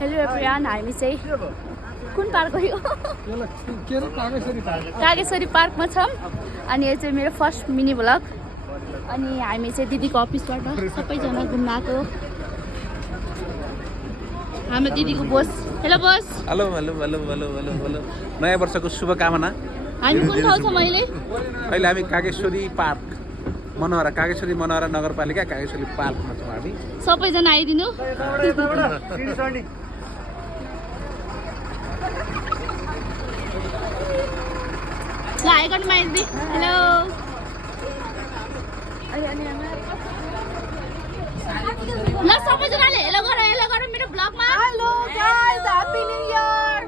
Hello everyone, हामी चाहिँ कुन पार्क गयो? कागेश्वरी पार्कमा छौँ अनि यो चाहिँ मेरो फर्स्ट मिनी भ्लग। अनि हामी चाहिँ दिदीको अफिसबाट सबैजना घुम्न आएको। हाम्रो दिदीको Bose. Hello Bose. Hello hello hello hello hello hello नयाँ वर्षको शुभकामना। हामी कुन ठाउँ छौँ अहिले? अहिले हामी कागेश्वरी पार्क मनोहरा, कागेश्वरी मनोहरा नगरपालिका कागेश्वरी पार्कमा छौँ हामी। सबैजना आइदिनु। ल हाई गर्नु माइदी। हेलो ल सबैजनाले हेलो गर मेरो ब्लगमा। Hello guys, happy new year.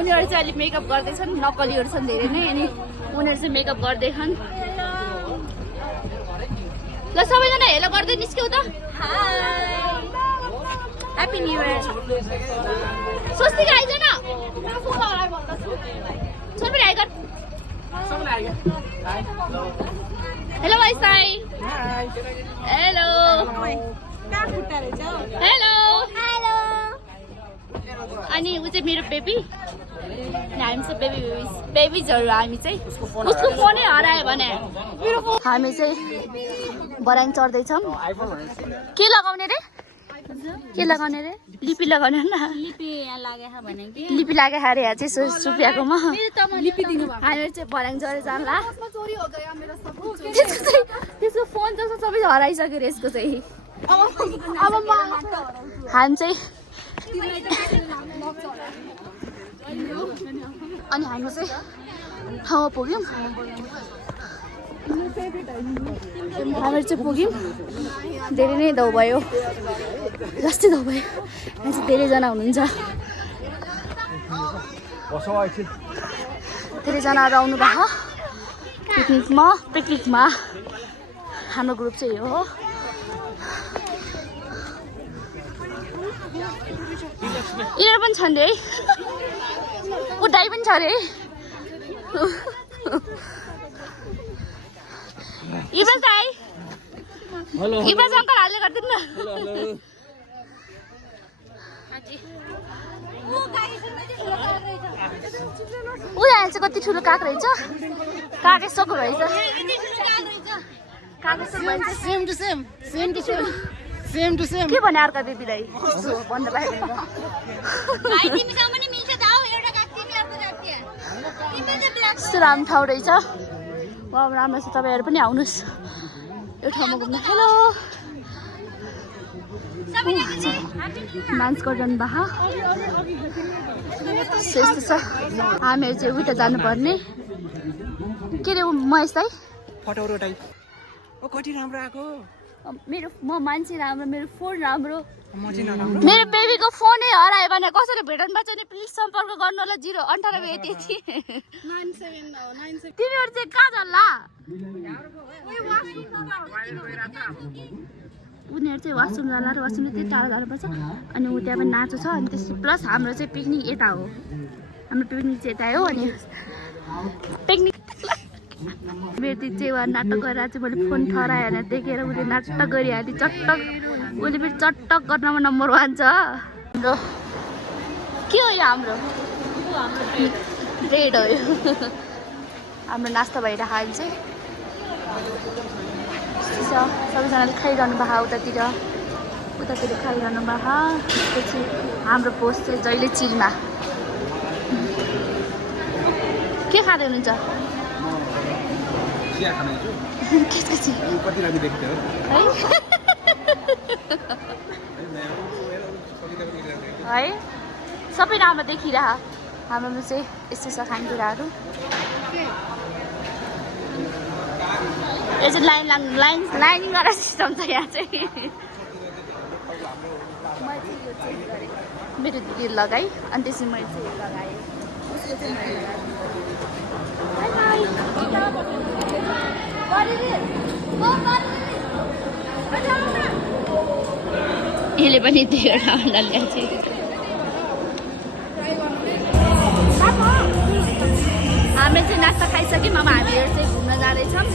उनीहरू चाहिँ अलिक मेकअप गर्दैछन्, नक्कलीहरू छन् धेरै नै अनि उनीहरू चाहिँ मेकअप गर्दैछन्। ल सबैजना हेलो गर्दै निस्क्यौ त। Happy new year. स्वस्तिका आइज न। छोरी आइ गर। हेलो भाइसाई। Hello hello hello. अनि ऊ चाहिँ मेरो बेबी। हामी चाहिँ बेबिजहरू हामी चाहिँ। उसको फोनै हरायो भने हामी चाहिँ बराङ चढ्दैछौँ। के लगाउने रे? के लगाउने रे? लिपी लगाउने न? लिपी लागे अरे यहाँ चाहिँ सुपियाकोमा हामी चाहिँ बराङ चढेर जान्ला। त्यसको फोन जस्तो सबै हराइसक्यो रे यसको चाहिँ। हामी चाहिँ अनि हामी चाहिँ ठाउँमा पुग्यौँ। हामीहरू चाहिँ पुग्यौँ। धेरै नै दौ भयो, जस्तै दौ भयो। यहाँ चाहिँ धेरैजना हुनुहुन्छ। धेरैजनाहरू आउनु भएको पिकनिकमा। हाम्रो ग्रुप चाहिँ यो हो। यिनीहरू पनि छन् रे, उदाई पनि छ रे। इब्राज दाइ, इब्राज अङ्कल हाल्ने गरिदिनु न। ऊ यहाँ चाहिँ कति ठुलो काग रहेछ, कागेश्वरको रहेछ। के भने अर्का दिदीलाई भन्नु पाएँ। यस्तो राम्रो ठाउँ रहेछ। राम्रो छ, तपाईँहरू पनि आउनुहोस् यो ठाउँमा घुम्नु। हेलो डान्स गरिरहनु भएको यस्तो छ। हामीहरू चाहिँ उता जानुपर्ने। के रे महेश दाइ? कति राम्रो आएको। म मान्छे राम्रो, मेरो फोन राम्रो। मेरो बेबीको फोनै हरायो भने कसरी भेट्नु पर्छ नि? प्लिज सम्पर्क गर्नु होला। 098 त्यति। तिमीहरू चाहिँ कहाँ जाला? उनीहरू चाहिँ वासरुम जाला र वासरुम त्यही टाढो जानुपर्छ। अनि ऊ त्यहाँ पनि नाचो छ। अनि त्यस प्लस हाम्रो चाहिँ पिकनिक यता हो। हाम्रो पिकनिक चाहिँ यता हो। अनि पिकनिक मेरो दिदी चाहिँ उहाँ नाटक गरेर चाहिँ मैले फोन ठहराएँ भने देखेर उसले नाटक गरिहाल्यो। चटक उसले फेरि चटक गर्नमा नम्बर 1 छ। हाम्रो के हो यो? हाम्रो ब्रेड हो यो। हाम्रो नास्ता भइरहेको अहिले चाहिँ सबैजनाले खाइरहनु भएको। उतातिर खाइरहनु भएको। त्यसपछि हाम्रो पोस्ट चाहिँ जहिले चिलमा। के खाँदै हुनुहुन्छ? है सबै राम्रो देखिरह। हाम्रो चाहिँ यस्तो छ खानेकुराहरू। यो चाहिँ लाइनिङ गरेर सिस्टम छ यहाँ चाहिँ। मेरो दिदी लगाएँ अनि त्यसपछि मैले चाहिँ लगाएँ। यसले पनि त्यो एउटा ल्याएको चाहिँ। हामीले चाहिँ नास्ता खाइसक्यौँ। अब हामीहरू चाहिँ घुम्न जाँदैछौँ।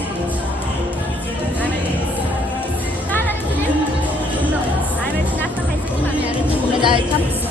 There it comes.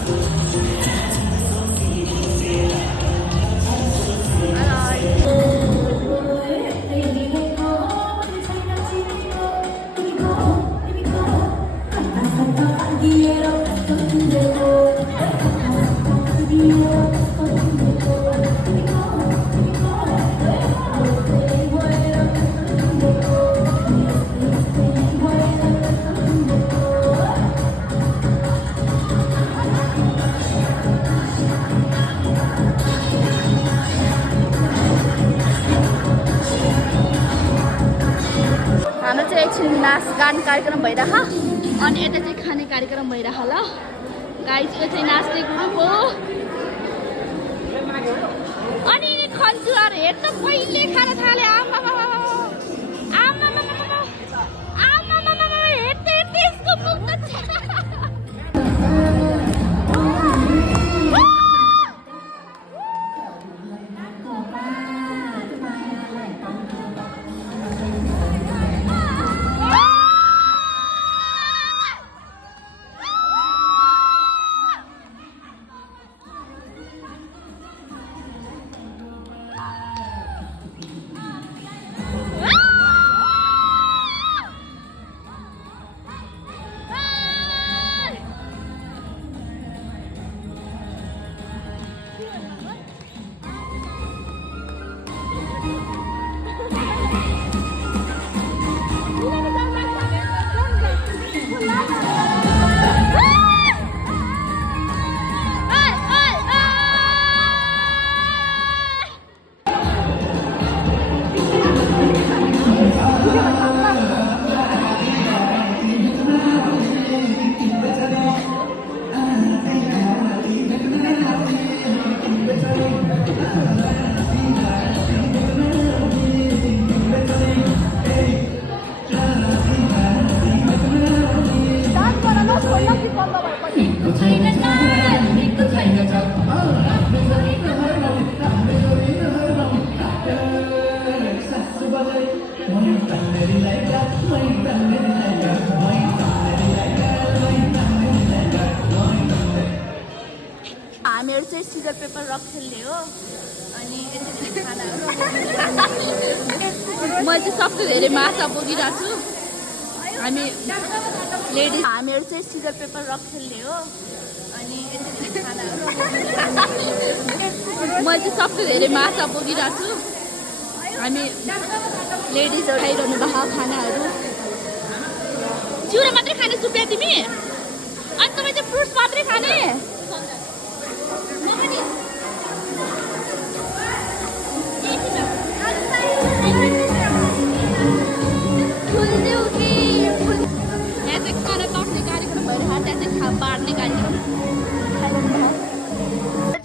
हाम्रो चाहिँ एकछिन नाच गान कार्यक्रम भइरह अनि यता चाहिँ खाने कार्यक्रम भइरह ल गाइस यो चाहिँ नाच्ने ग्रुप हो अनि खन्जुहरू हेर त पहिले खान थाले आमा हेर्दै त्यसको मुख त हामीहरू चाहिँ सिजर पेपर रक खेल्ने हो अनि म चाहिँ सबसे धेरै माछा बोकिरहेको छु हामीहरू चाहिँ सिजर पेपर रक खेल्ने हो अनि म चाहिँ सबसे धेरै माछा बोकिरहेको छु हामी लेडिजहरू खाइरहनु भएको खानाहरू चिउरा मात्रै खाने सुप्रिया तिमी अनि तपाईँ चाहिँ फ्रुट्स मात्रै खाने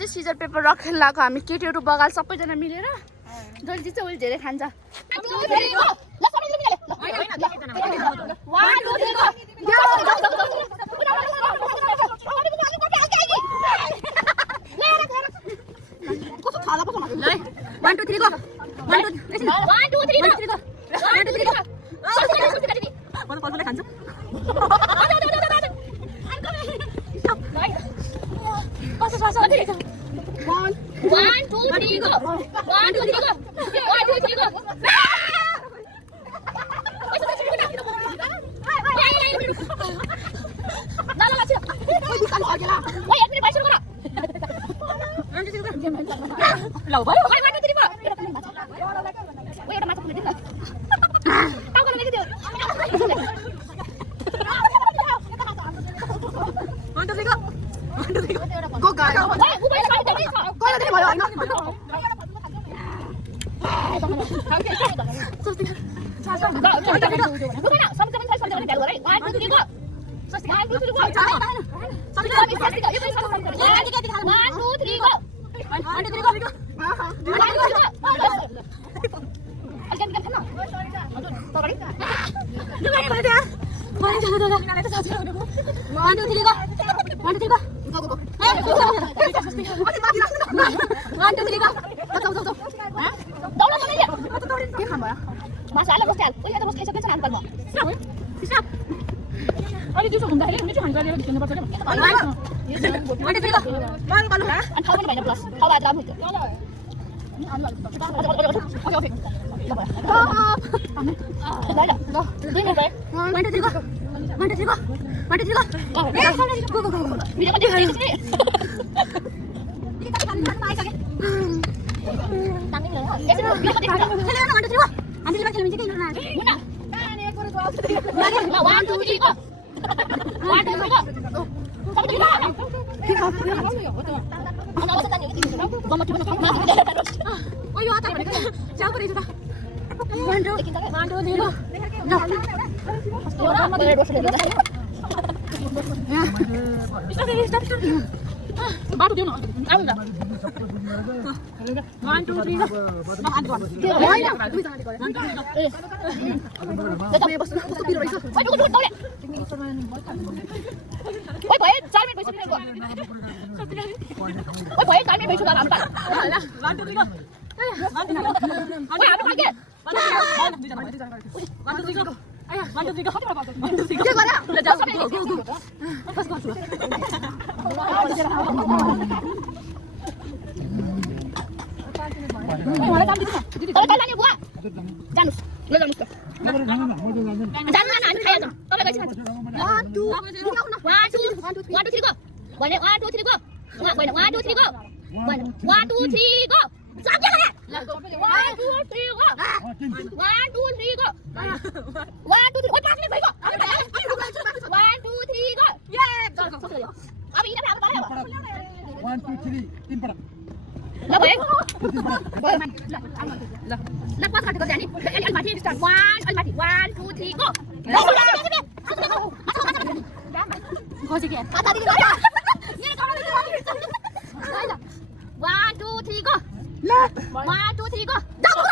सिजर पेपर रक खेल्नको हामी केटीहरू बगाल सबैजना मिलेर जल्दी चाहिँ उसले धेरै खान्छ One, two, three, go. Anh thâu cái này 5 plus. Thâu 3 thì Okay. Đấy là. Đi này về. One, two, three, go. One, two, three, go. One, two, three, go. Go. Đi đi đi. Đi tắt bàn máy kìa. Tăng lên nữa. Em sẽ đi đi. One, two, three, go. Anh đi lên cái này. Muốn nào? One, two, three, go. One, two, three, go. Không đi nào. Ano ba sa tanyo? Mama tuwa na ka. Oy, yo ata. Ciao ko dito. One, two, three, go. No. Yo na, madali do sila dito. Stop. Baru dia nak. Tahu tak? 1, 2, 3 go. Mak ada kan? Tu sangat dikau. Dah tak bos. Oi, duduk tahu le. Oi, boy, 4 minit besok ni gua. Oi, boy, 4 minit besok dah nampak. Alah, 1, 2, 3 go. Oi, apa lagi? 1, 2, 3 go. Ayah, 1, 2, 3 go. 1, 2, 3 go. Dia kau dah. Dah jauh. Go. Pas. Mana tadi tu? Kalau tanya buat. Janus. Janus. Jangan nak kaya tu. Kau bagi sini. 1, 2, 3 go. 1, 2, 3 go. 1, 2, 3 go. 1, 2, 3 go. 1, 2, 3 go. Sampai lah. 1, 2, 3 go. 1, 2, 3 go. 1, 2, 3. Oi, 5 minit baik go. 1, 2, 3 go. Yeah. Abi ini apa apa? 1, 2, 3, 3 पड़ा. Lah boy. Lah pas kata ni. Anh mati start. 1, anh mati. 1, 2, 3 go. Go sikit. Kata dia mana? Ni kau ni mati. 1, 2, 3 go. 1, 2, 3 go. Jauh.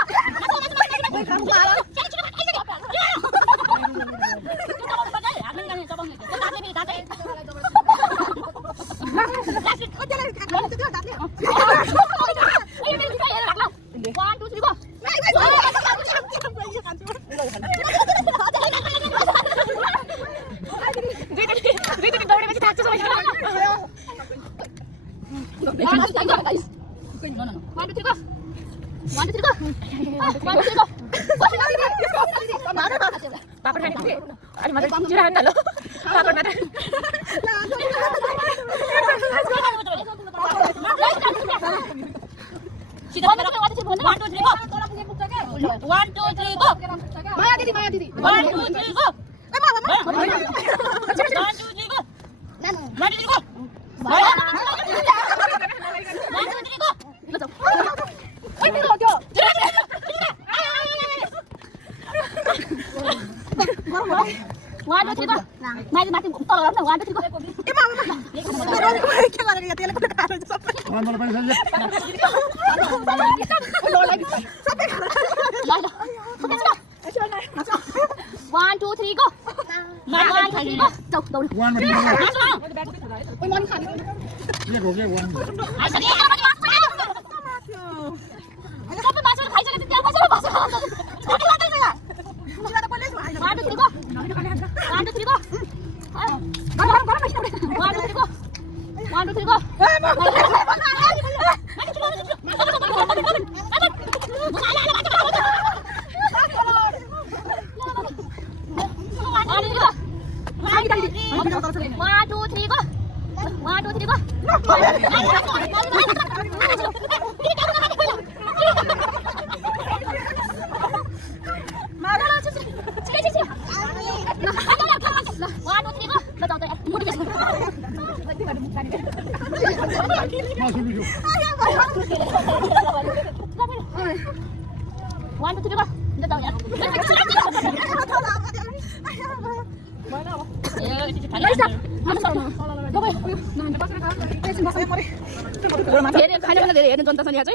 얘는 가려면 얘는 전다선이 하지?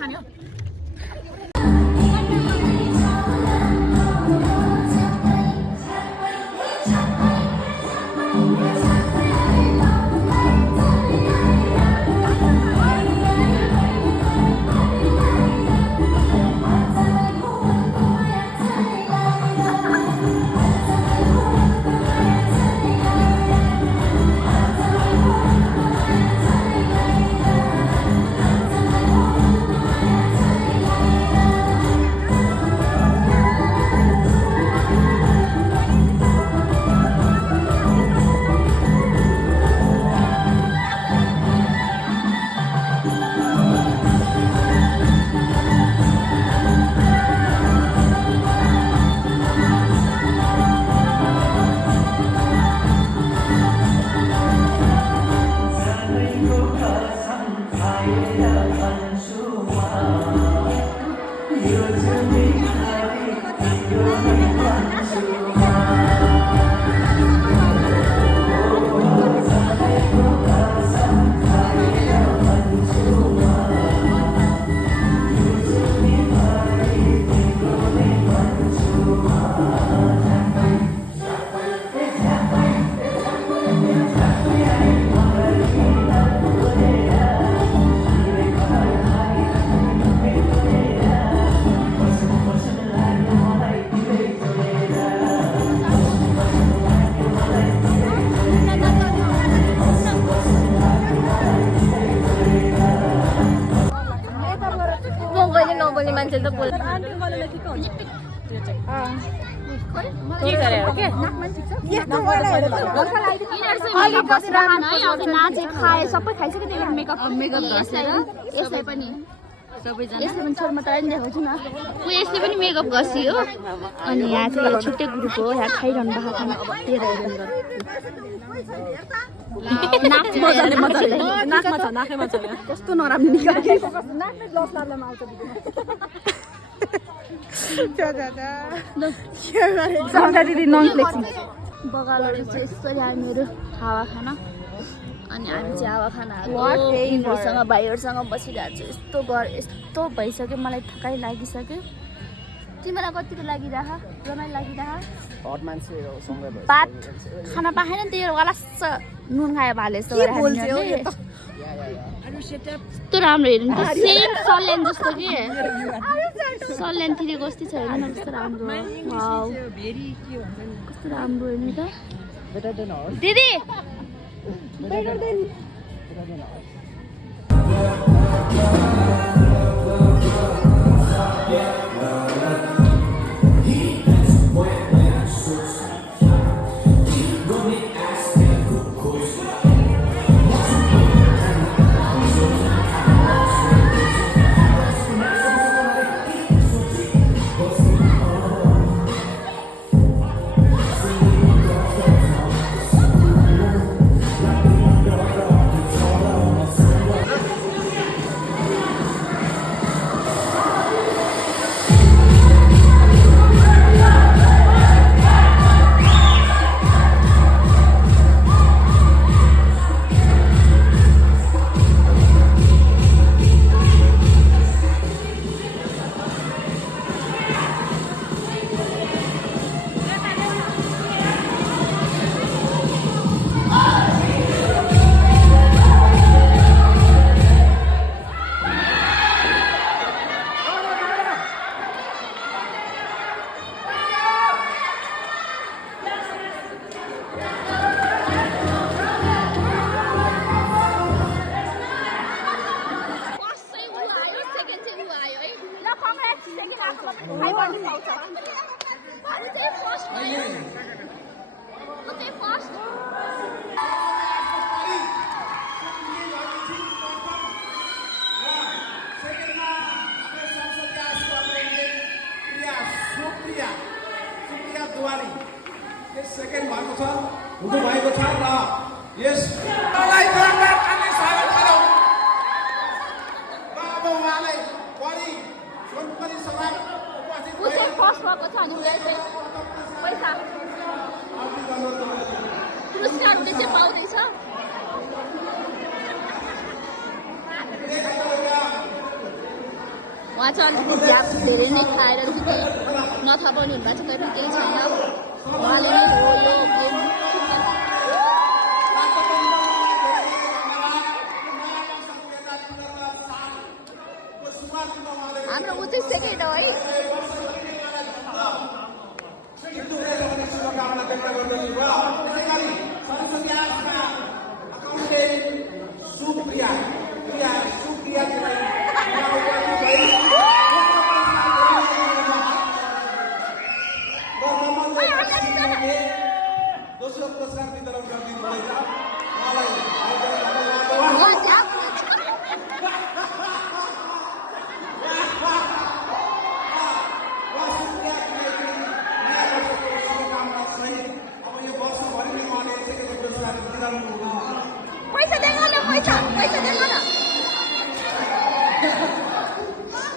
아니야. त बोल नाचे खाए सबै खाइसक्यो त्यही makeup घसेर यसलाई पनि यसले पनि छोरमा त देखाउँछु न ऊ यसले पनि मेकअप घसियो अनि यहाँ चाहिँ छुट्टै ग्रुप हो यहाँ खाइरहनु भएको खाना कस्तो नराम्रो बगालहरू चाहिँ यसरी हामीहरू हावा खान अनि हामी चाहिँ हावा खाना यिनीहरूसँग भाइहरूसँग बसिरहेको छु यस्तो भइसक्यो मलाई थकाइ लागिसक्यो तिमीलाई कतिको लागिरह रमाइलो लागिरह भात खाना पाएन नि त्यही वालास्स नुन खायो भाले यस्तो यस्तो राम्रो हेर्नु त सेम सल्यान जस्तो कि सल्यान तिरेको कस्तो छ हेर्नु न कस्तो राम्रो कस्तो राम्रो हेर्नु त दिदी सेकेन्ड भएको छ हुनु भएको छ र यस मलाई गराउन खाने स्वागत गरौँ र अब उहाँलाई बढी सोनपरी सभा उपस्थित ऊ चाहिँ फर्स्ट भएको छ अनि उसलाई चाहिँ पैसा पुरस्कार उसले चाहिँ पाउँदैछ उहाँ चाहिँ अलिकति झ्याप धेरै नै खाएर अलिकति नथा बनिनु भएको छ कहिले केही छैन उहाँले नै हो यो गेम हाम्रो ऊ चाहिँ सेकेन्ड हो है दोस्रो पुरस्कार वितरण गरिदिनु भएछ पैसा देगा न पैसा देगा न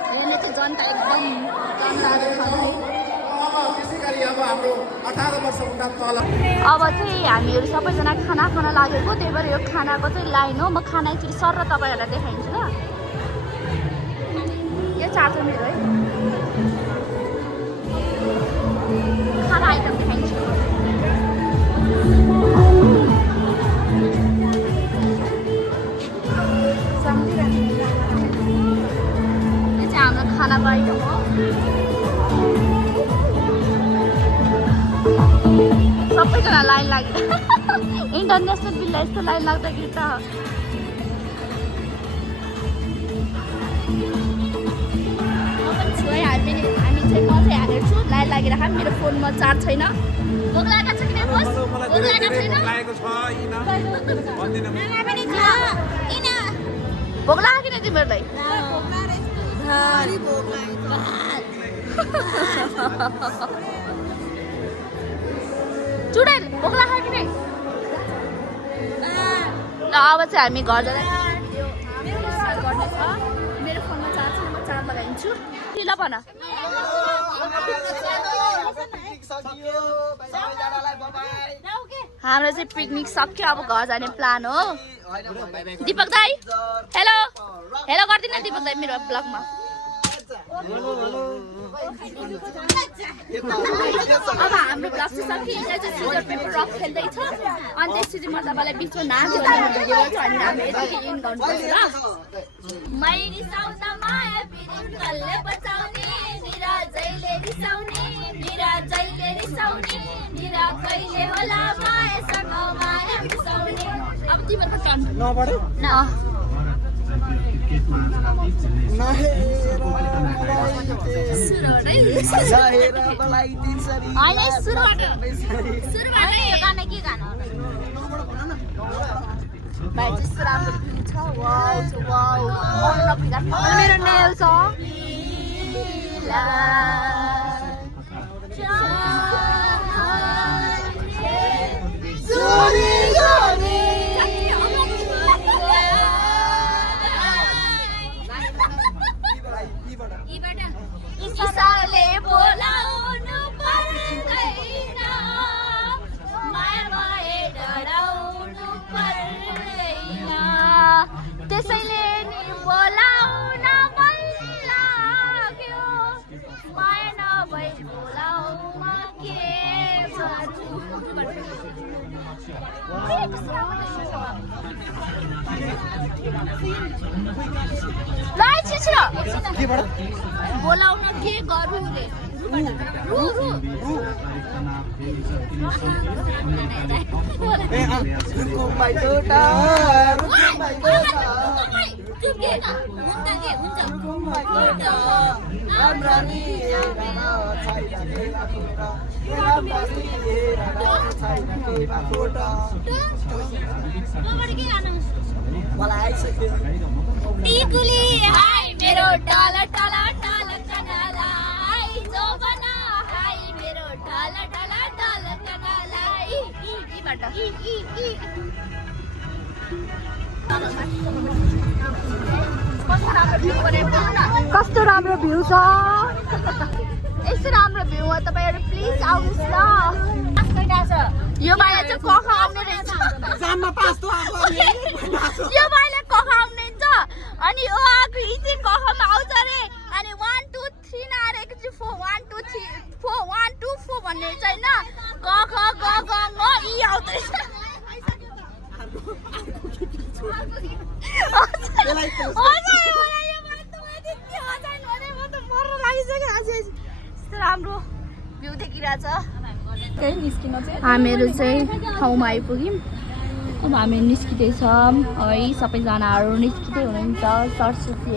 हेर्नु चाहिँ जनता एकदम जनताले छ है त्यसै गरी अब हाम्रो 18 वर्षभन्दा तल अब चाहिँ हामीहरू सबैजना खाना खान लागेको त्यही भएर यो खानाको चाहिँ लाइन हो म खाना एकचोटि सर र तपाईँहरूलाई देखाइदिन्छु ल यो चार्जर मेरो है खाना आइटम देखाइदिन्छु यो चाहिँ हाम्रो खानाको आइटम हो सबैजना लाइन लाग्यो इन्टरनेसनल बिललाई यस्तो लाइन लाग्दाखेरि त म पनि छु है हामी चाहिँ म चाहिँ हानेर छु लाइन लागिरहेको मेरो फोनमा चार्ज छैन भोक लागेको छ कि बोस मलाई भोक धेरै लागेको धेरै छैन लागेको छ यिन भन्दिनँ भोक लाग्यो किन तिमीहरूलाई चुडेल भोक लाग्यो कि नै ल अब चाहिँ हामी घर जाँदा मेरो स्टार्ट गर्नेछ मेरो फोनमा चार्ज छैन म चार्ज लगाइदिन्छु ल भन हाम्रो चाहिँ पिकनिक सक्यो अब घर जाने प्लान हो दिपक दाई हेलो हेलो गर्दिन दिपक दाई मेरो ब्लगमा अब हाम्रो ब्लग चाहिँ सक्यो यहाँ चाहिँ सिजर पेपर रक खेल्दैछ अनि त्यसपछि म तपाईँलाई बिचमा नाच्यो भने भिडियो गर्छु अनि हामी यतिकै इन गर्नुपर्छ ल मैले साउदा माया पिरिम कसले बचाउने निरा जहिले रिसाउने निरा जहिले रिसाउने निरा कहिले होला मायासँग माया बिसाउने अब तिम्रो त टर्न नबढे न मेरो नेल छ किसाले बोलाउनु पर्दैन माया भए डराउनु पर्दैन त्यसैले नि बोलाउन मन लाग्यो माया नभई बोलाउमा के बोलाउन के गरौँ रे रु रु टिकुली हाय मेरो टाला टाला टाला कनालाई जोबना हाय मेरो टाला टाला टाला कनालाई ई बाट कस्तो राम्रो भ्यू छ यस्तो राम्रो भ्यू हो तपाईहरु प्लिज आउनुस् ल यो बाइले चाहिँ कखा आउने रहेछ जाममा पास्तो यो बाइले कखा आउने छ अनि ओ आको इ चाहिँ कखामा आउँछ रे अनि 1 2 3 नारे एकचोटि 4 1 2 3 4 1 2 4 भन्ने चाहिँ हैन क ख ग घ ङ इ आउँदैछ राम्रो भ्यू देखिरहेछ हामीहरू चाहिँ ठाउँमा आइपुग्यौँ अब हामी निस्किँदैछौँ है सबैजनाहरू निस्किँदै हुनुहुन्छ सरस्वती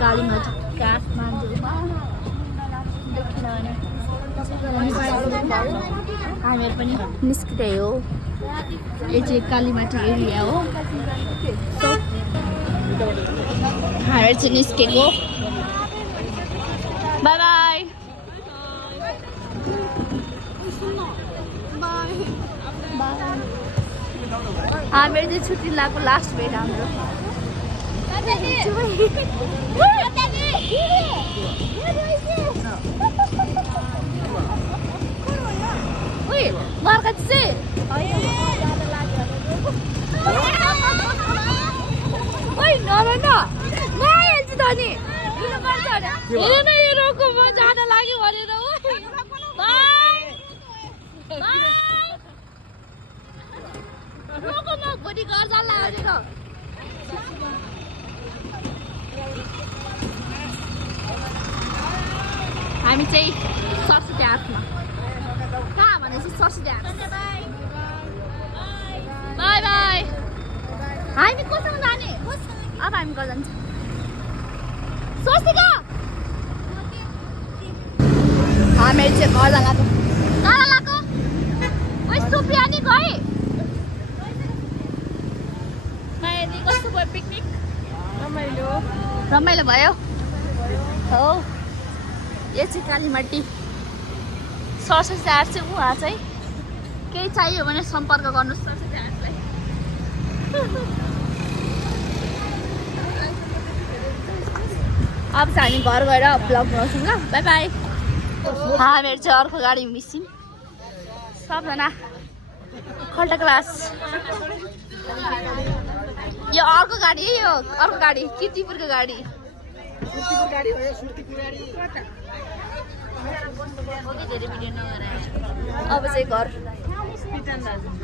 कालीमाटी काठमाडौँमा हामीहरू पनि निस्किँदै हो यो चाहिँ कालीमाटी एरिया हो हामीहरू चाहिँ निस्केको बाई बाई हामीहरू चाहिँ छुट्टी लगाएको लास्ट भेट हाम्रो बर्खा चाहिँ नआइहाल्छु त नि हेर न यो रोको म जान लाग्यो भनेर रोको म भोलि घर जान लाग्यो हामी चाहिँ सरस्वती आठमा कहाँ भनेपछि सरस्वती आठ बाई बाई हामी कोसँग जाने अब हामी घर जान्छ स्वस्तिका हामीहरू चाहिँ घर लगाएको कहाँ लगाएको यस्तो बिहानी गए कस्तो भयो पिकनिक रमाइलो भयो हो यो चाहिँ कालीमाटी सरस्वती आर्ट चाहिँ उहाँ चाहिँ केही चाहियो भने सम्पर्क गर्नुहोस् सरस्वती आर्टलाई अब चाहिँ हामी घर गएर ब्लग बनाउँछौँ ल बाई बाई हामीहरू चाहिँ अर्को गाडी मिसिङ सबजना खल्टा क्लास यो अर्को गाडी है यो अर्को गाडी किर्तिपुरको गाडी अब चाहिँ घर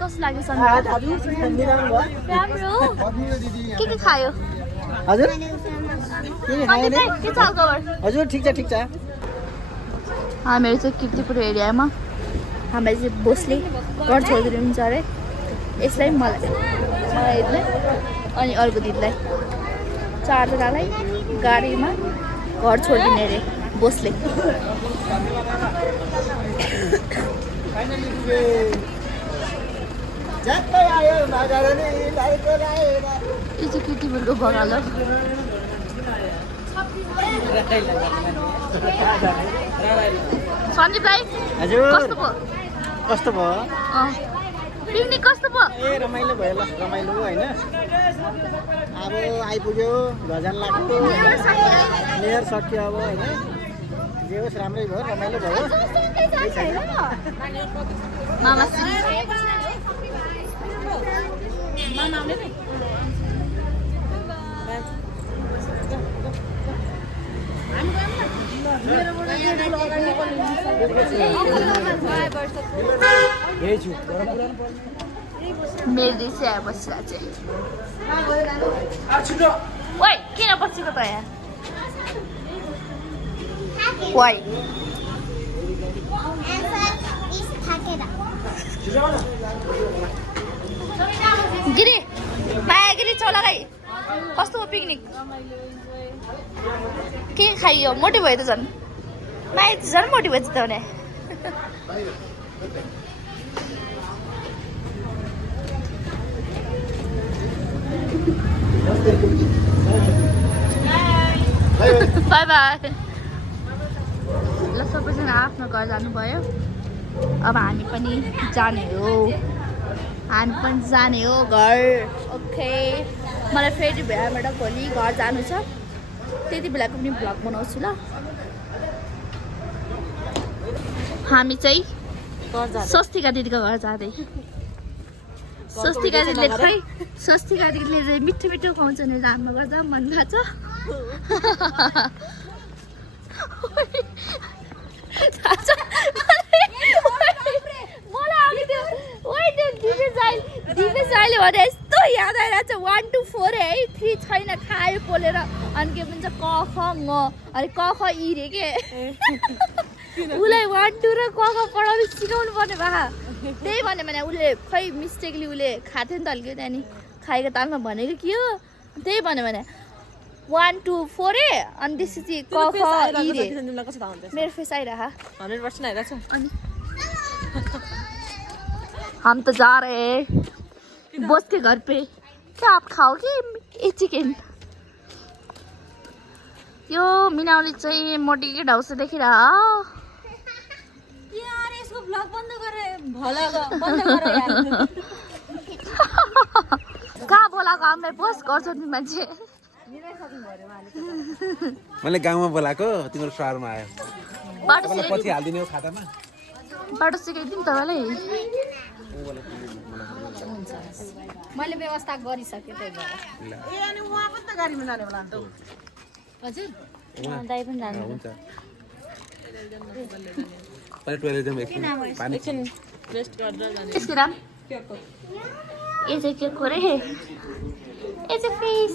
कस्तो लाग्यो राम्रो के खायो हजुर के छ खबर हजुर ठिक छ हामीहरू चाहिँ किर्तिपुर एरियामा हामीहरू चाहिँ बोसले घर छोडिदिनु हुन्छ अरे यसलाई मलाई दिदीलाई अनि अर्को दिदीलाई चारजनालाई गाडीमा घर छोडिदिने अरे बोसले यो चाहिँ किर्तिपुरको बगालो सन्दीपलाई कस्तो भयो पिकनिक कस्तो भयो ए रमाइलो भयो ल रमाइलो होइन अब आइपुग्यो भजन लाग्यो लेयर सक्यो अब होइन जे होस् राम्रै भयो रमाइलो भयो मेरो दिदी आएर बसिरहेको चाहिँ ओइ किन बसेको त यहाँ वाइ गिरी माया गिरी चौलागाई कस्तो हो पिकनिक के खाइयो मोटी भयो त झन् माया झन् मोटी भयो त भने बाई बाई ल सबैजना आफ्नो घर जानुभयो अब हामी पनि जाने हो घर ओके मलाई फेरि भ्याबाट भोलि घर जानु छ त्यति बेलाको पनि भ्लग बनाउँछु ल हामी चाहिँ स्वस्तिका दिदीको घर जाँदै स्वस्तिका दिदीले चाहिँ मिठो मिठो खुवाउँछ नि राम्रो गर्दा मन लाग्छ दिपेशले भने यस्तो याद आइरहेको छ 1 to 4 है 3 छैन खायो पोलेर अनि के भन्छ क ख ङ अरे क ख इ रे के उसलाई 1 2 र क ख पढाउनु सिकाउनु पर्ने भा त्यही भन्यो भने उसले खै मिस्टेकली उसले खाथ्यो नि त अलिकति त्यहाँदेखि खाएको तालमा भनेको के हो त्यही भन्यो भने 1 2 4 अनि त्यसपछि क ख इ रे मेरो फेस आइरहा 100% आइरहेछ अनि हम तो जा रहे हैं बॉस के घर पे क्या आप खाओगे ये चिकन यो मिनाउली चाहिँ मोटी ढाउसे देखिरहा यार यसको ब्लग बन्द गरे भला बन्द गरे यार कहाँ बोलाएको हामीलाई बस गर्छ नि मान्छे मैले गाउँमा बोलाएको तिम्रो सहरमा आयो तपाईँलाई पछि हालिदिने हो खातामा बाटो सिकाइदिउँ तपाईँलाई मैले व्यवस्था गरिसके त्यही भएर ए अनि उहाँ पनि त गाडीमा जाने होला नि त हजुर दाइ पनि जानु हुन्छ पहिले टोइलेट जाउँ एकछिन पानी एकछिन रेस्ट गरेर जाने यसको नाम यो चाहिँ के को रे यो चाहिँ फिस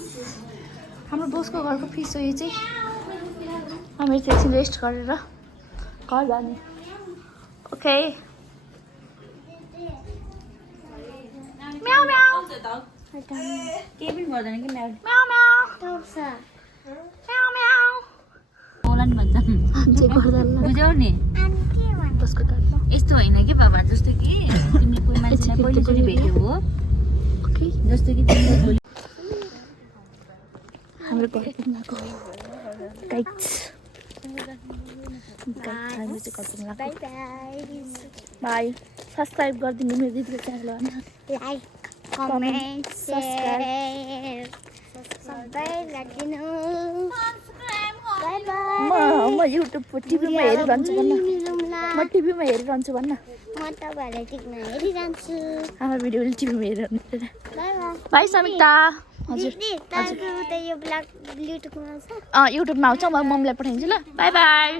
हाम्रो बोसको घरको फिस हो यो चाहिँ हामी चाहिँ एकछिन रेस्ट गरेर घर जाने ओके म्याउ म्याउ केही पनि गर्दैन कि म्याउ म्याउ म्याउ म्याउ म्याउ गर्दैनला नि भन्छ चेक गर्दैनला बुझ्यौ नि कसको दाजु यस्तो होइन कि बाबा जस्तो कि तिमीले कोही मान्छेलाई पहिलोचोटि भेट्यौ हो ओके जस्तो कि तिमीले भोलि हाम्रो घर पुग्नको गाइड्स हामी चाहिँ घर पुग्नको बाई सब्सक्राइब गरिदिनु मेरो दिदीको च्यानलमा लाइक कमेन्ट सेयर सबै गरिदिनु बाई बाई म युट्युब टिभीमा हेरिरहन्छु भन्न म टिभीमा हेरिरहन्छु भन्न म तपाईँहरूलाई टिकमा हेरिरहन्छु हाम्रो भिडियोले टिभीमा हेरिरहनु बाई बाई बाई समिता हजुर दिदी तपाईँको त यो ब्लग युट्युबमा छ युट्युबमा आउँछ म मम्मीलाई पठाइदिन्छु ल by by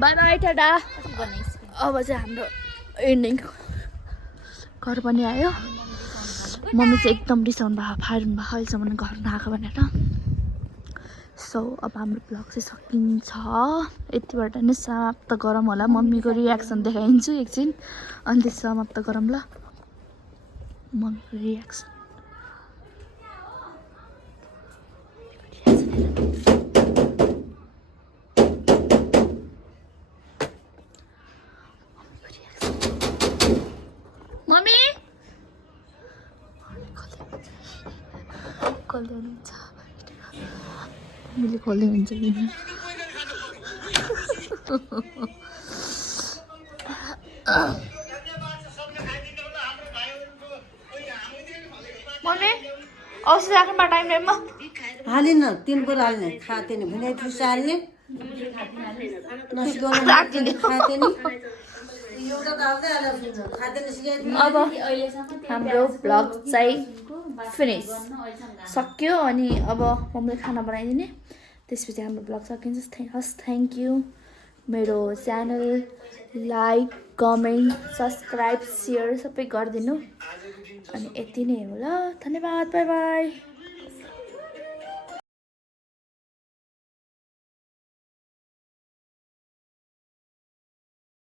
by by Tata अब चाहिँ हाम्रो एन्डिङ घर पनि आयो मम्मी चाहिँ एकदम रिसाउनु भएको फार्नु भएको अहिलेसम्म घर नआएको भनेर सो अब हाम्रो ब्लग चाहिँ सकिन्छ यतिबाट नै समाप्त गरौँ होला मम्मीको रियाक्सन देखाइदिन्छु एकछिन अनि त्यो समाप्त गरौँ ल मम्मीको रियाक्सन मम्मी खोल्दै हुनुहुन्छ मम्मीले खोल्दै हुन्छ नि मम्मी औषधि राख्नु टाइम टाइममा हालिन 3 पर हाल्ने खाते नि भने जुस हाल्ने नसिगाउनु खाते नि एउटा दाल्दै हाल्नु खाते नि सिगाइ अब हाम्रो ब्लग चाहिँ फिनिस सक्यो अनि अब मम्मीले खाना बनाइदिने त्यसपछि हाम्रो ब्लग सकिन्छ हस् थ्याङ्क यू मेरो channel like comment subscribe share सबै गरिदिनु अनि यति नै हो ल धन्यवाद बाई बाई